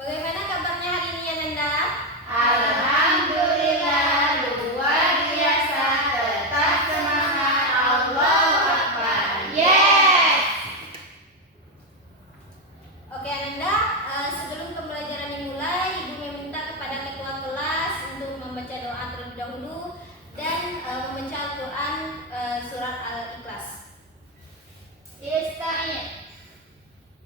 Bagaimana kabarnya hari ini Ananda? Alhamdulillah luar biasa, tetap semangat, Allahu Akbar. Yes. Oke Ananda, sebelum pembelajaran dimulai, Ibu meminta kepada ketua kelas untuk membaca doa terlebih dahulu dan membaca Al-Quran surat Al-Ikhlas. Ista'in.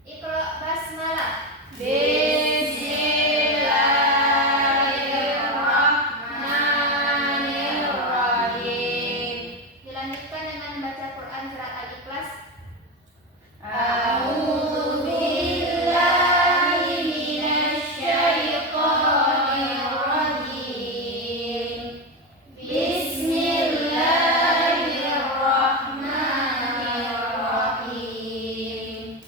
Iqra basmalah. Bismillahirrahmanirrahim. Dilanjutkan dengan membaca Quran surat Al-Ikhlas. A'udzu billahi minasyaitonir rajim. Bismillahirrahmanirrahim.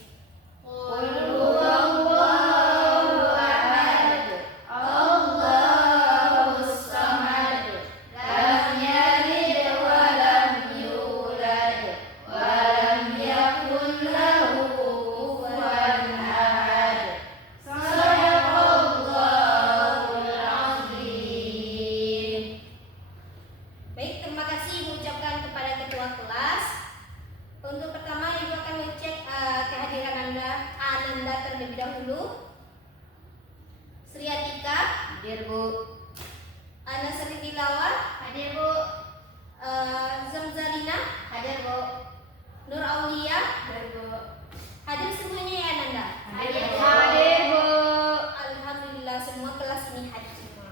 Qul huwallahu ahad, Allahus samad, lam yalid wa lam yulad, wa lam yakul lahu kufuwan ahad. Shadaqallahul azim. Baik, terima kasih Ibu ucapkan kepada ketua kelas. Untuk pertama Ibu akan mengecek kehadiran Ananda terlebih dahulu. Sri Atika, Hadir, Bu. Ana Sri Tilawah, Hadir, Bu. Zamzalina, Hadir, Bu. Nur Aulia, Hadir, Bu. hadir semuanya ya Ananda? Hadir, Bu. Hadir, Bu. Alhamdulillah semua kelas ini hadir semua.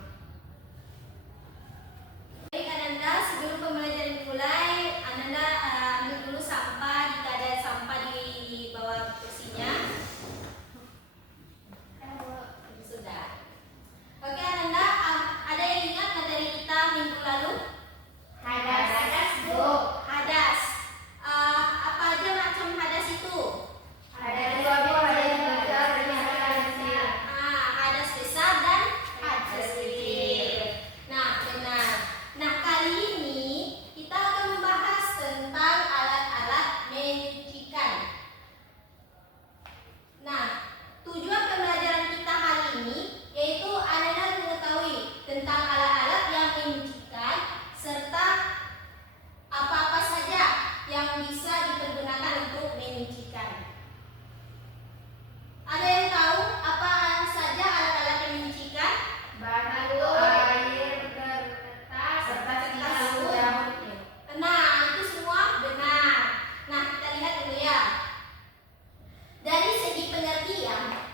Baik Ananda, sebelum pembelajaran dimulai, Ananda ambil dulu sampah jika ada sampah di bawah kursinya. Sudah. Oke Ananda, ada yang ingat materi kita minggu lalu? Hadas, Bu. Hadas. Apa aja macam hadas itu? Ada dua, Bu. Ada yang besar dan yang kecil. Hadas besar dan hadas kecil. Nah, benar. Nah, kali ini kita akan membahas tentang alat-alat menyucikan. Nah, tujuan pembelajaran kita hari ini yaitu Ananda mengetahui tentang alat-alat yang menyucikan serta apa-apa saja yang bisa dipergunakan untuk menyucikan. Ada yang tahu apa saja alat-alat yang menyucikan? Batu, air, kertas, serta tisu rambut. Nah, itu semua benar. Nah, kita lihat dulu ya. Dari segi pengertian,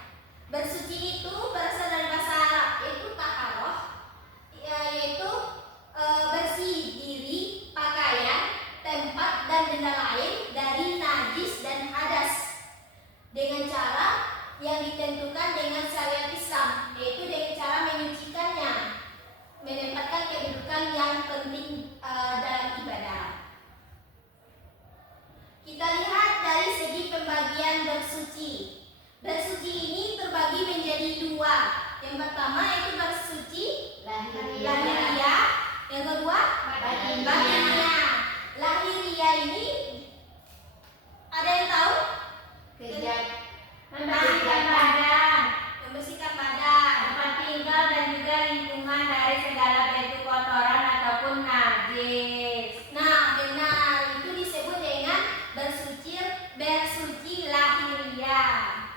bersuci itu berasal dari bahasa Arab yaitu taharah, yaitu bersih diri, pakaian, tempat dan benda lain dari najis dan hadas dengan cara yang ditentukan dengan syariat Islam, yaitu dengan cara menyucikannya, menempatkan kedudukan yang penting dalam ibadah. Kita lihat dari segi pembagian bersuci. Bersuci ini terbagi menjadi dua. Yang pertama yaitu bersuci lahiriah, yang kedua batiniah. Lahiriah ini ada yang tahu? Membersihkan badan, Membersihkan badan. tempat tinggal dan juga lingkungan dari segala bentuk kotoran ataupun najis. Nah, benar, itu disebut dengan bersuci lahiriah.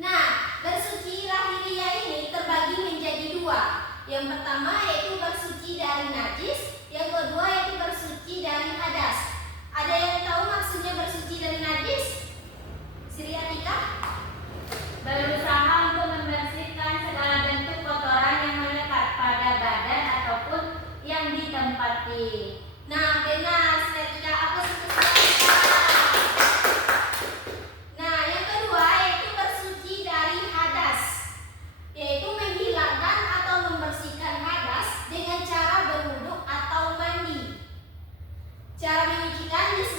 Nah, bersuci lahiriah ini terbagi menjadi dua. Yang pertama yaitu bersuci dari najis, yang kedua yaitu bersuci dari hadas.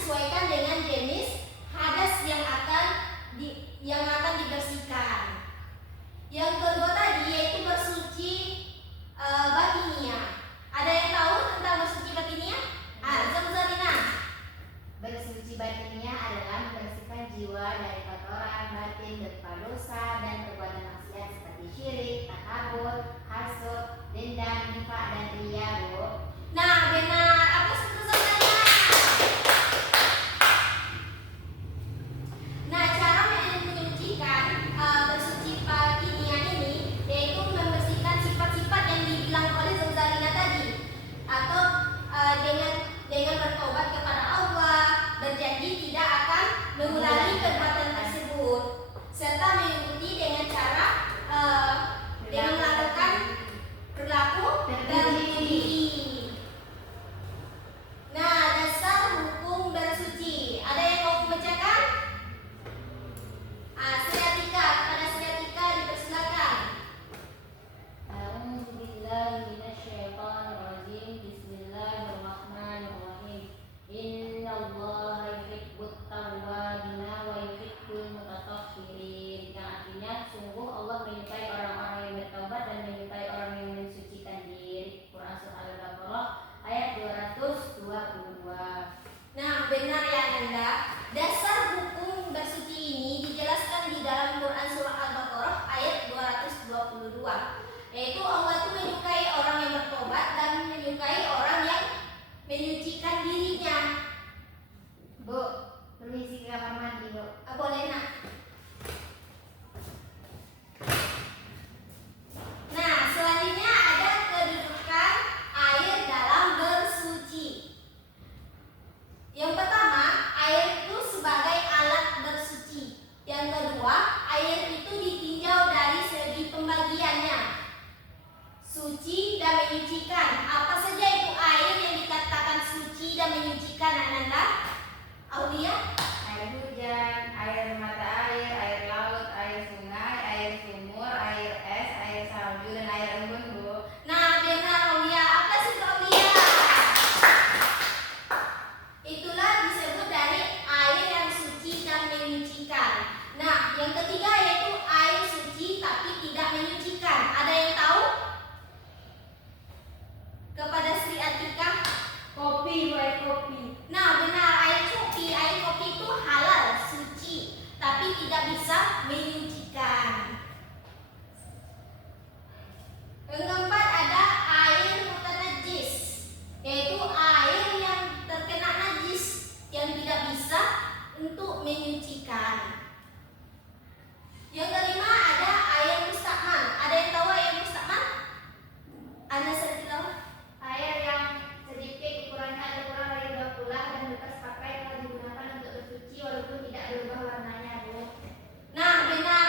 disesuaikan dengan jenis hadas yang akan dibersihkan. Yang kedua tadi yaitu bersuci batinia. Ada yang tahu tentang bersuci batinia? Zamzalina. Bersuci batinnya adalah membersihkan jiwa dari kotoran batin berupa dosa dan perbuatan maksiat seperti syirik, takabur, hasud, dendam, nifaq, dan riya, Bu. Nah, benar. Apa Zamzalina? Nah, cara menyucikan bersuci batinia ini yaitu membersihkan sifat-sifat yang dibilang oleh Zamzalina tadi, atau dengan bertobat kepada Allah, berjanji tidak akan mengulangi perbuatan tersebut, serta mengikuti dengan cara dengan melakukan perilaku terpuji. Nah, dasar hukum bersuci. Ada yang mau membacakan? Sri Atika, kepada Sri Atika dipersilakan. A'udzubillahi minasyaitonirrajim. Bismillahirrahmanirrahim. Innallaha yuhibbut tawwabina wa yuhibbul mutatahhirin. Yang artinya sungguh Allah menyukai orang-orang yang bertobat dan menyukai orang yang mensucikan diri. Quran surah Al-Baqarah ayat 222. Nah, benar ya Nanda. Dasar hukum bersuci ini dijelaskan di dalam Quran surah Al-Baqarah ayat 222. Yaitu Allah itu menyukai orang yang bertobat dan menyukai orang yang menyucikan dirinya. Bu, permisi ke kamar mandi, Bu. Boleh nak. Nah, selanjutnya ada kedudukan air dalam bersuci. Yang pertama, air itu sebagai alat bersuci. Yang kedua, air itu ditinjau dari segi pembagiannya. Suci dan menyucikan. Apa saja itu air yang dikatakan suci dan menyucikan, Ananda? Aulia? Air hujan, air mata air, air laut, air sungai, air sumur, air es, air salju, dan air embun, Bu. Nah, benar Aulia. Apa sih Aulia? Itulah disebut dari air yang suci dan menyucikan. Nah, yang ketiga yaitu air suci tapi tidak menyucikan. Ada yang tahu? Kepada Sri Atika? Kopi, Bu, air kopi. Nah, benar, air kopi. Air kopi itu halal, suci, tapi tidak bisa menyucikan. Yang keempat ada air mutanajis, yaitu air yang terkena najis yang tidak bisa untuk menyucikan. Yang kelima ada air mustakmal. Ada yang tahu air mustakmal? Anda sering tahu? Air yang sedikit ukurannya ada kurang dari 20 dan bekas pakai telah digunakan untuk bersuci walaupun tidak berubah warnanya, Bu. Nah, benar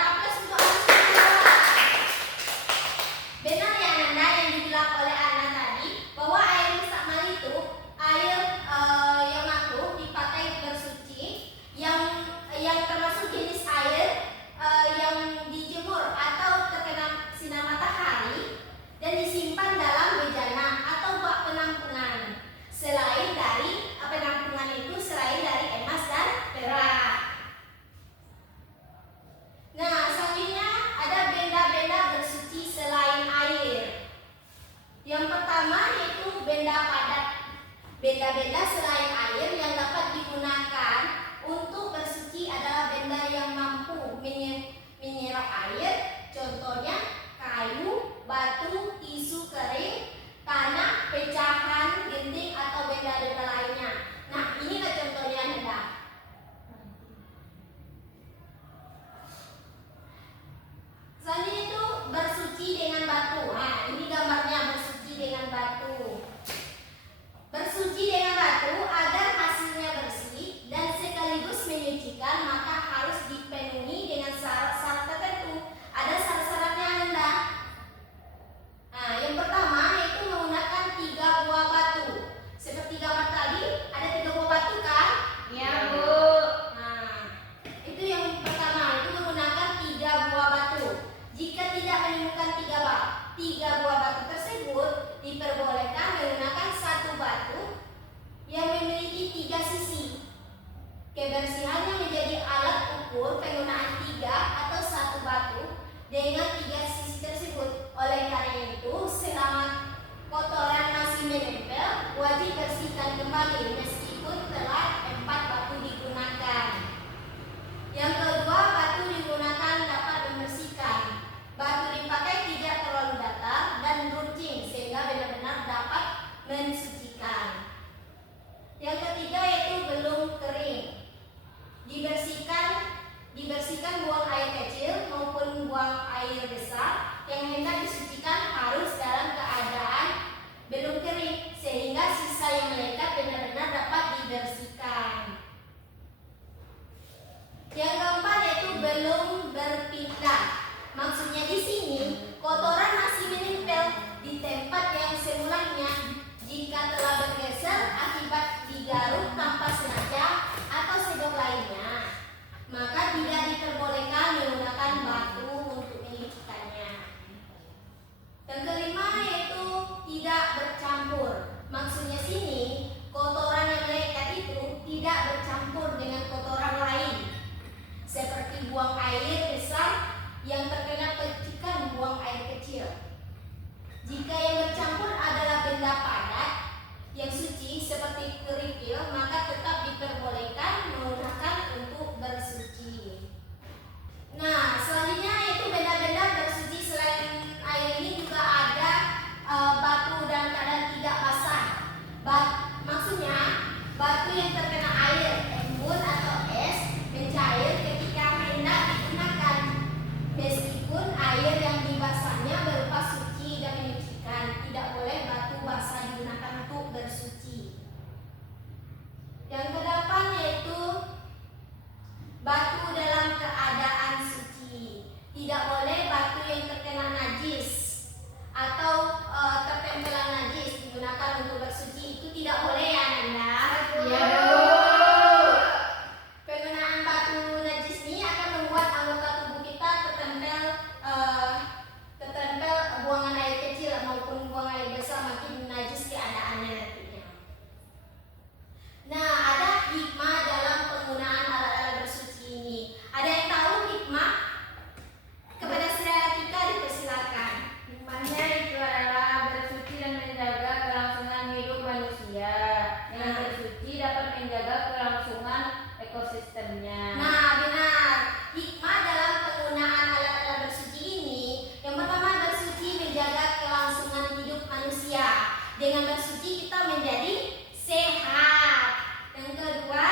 ekosistemnya. Nah, benar. Hikmah dalam penggunaan alat-alat bersuci ini, yang pertama bersuci menjaga kelangsungan hidup manusia. Dengan bersuci kita menjadi sehat. Yang kedua,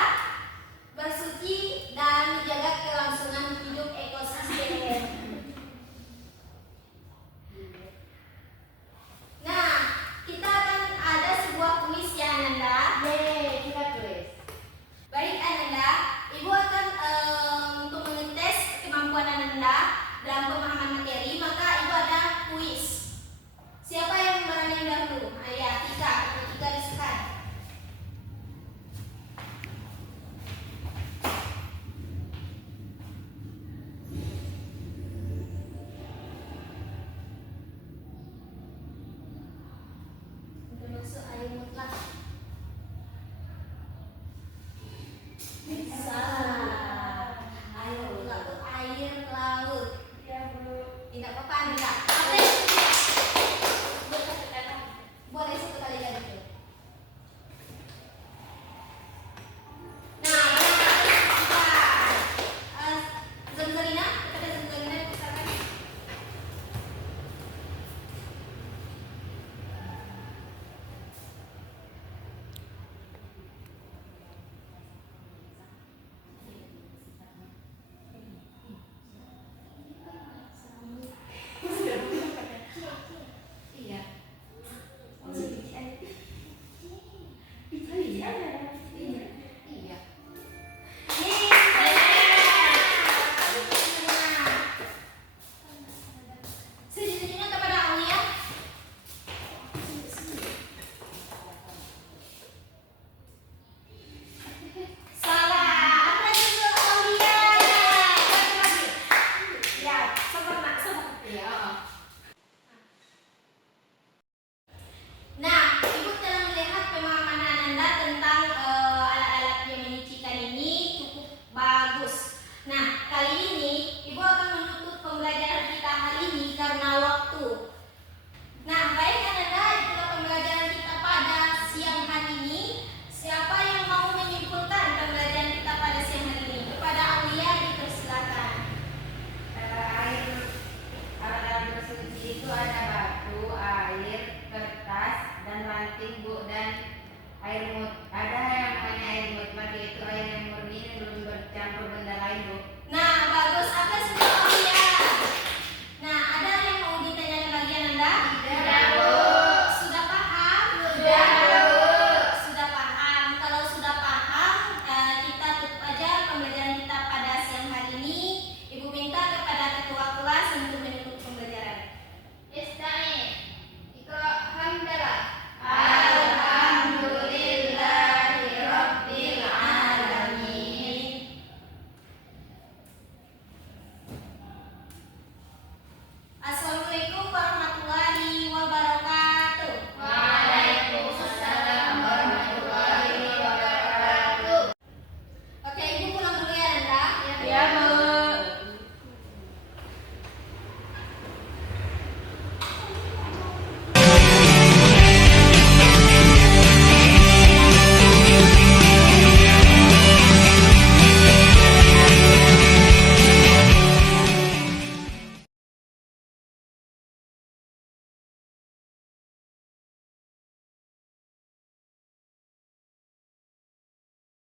bersuci dan menjaga kelangsungan hidup ekosistem. Nah, kita akan ada sebuah kuis ya Ananda. Yeay, kita tulis. Baik Ananda, Ibu akan untuk mengetes kemampuan Ananda dalam pemahaman materi, maka Ibu ada kuis. Siapa yang berani dahulu? Ayah, Tika disukai. Udah masuk air mutlak. Salah. Air mutlak itu air laut. Iya, Bu. Tidak apa-apa Anda. Boleh satu kali lagi. Nah, kita Zamzarina, kita ada Zamzarina misalkan. Iya. Iya. Sejujurnya kepada Aulia. Salah. Apa itu Aulia? Ya, sempurna. Iya. Nah, Ibu telah melihat pemahaman Ananda tentang alat-alat yang menyucikan ini cukup bagus. Nah, kali ini Ibu akan menutup pembelajaran kita hari ini karena waktu. Nah, baik Ananda, itulah pembelajaran kita pada siang hari ini. Siapa yang mau menyimpulkan pembelajaran kita pada siang hari ini? Kepada Aulia dipersilakan. Alat-alat bersuci itu ada batu, air, kertas, dan ranting, Bu, dan air mut. Ada yang namanya air mutmat, yaitu air yang murni yang belum bercampur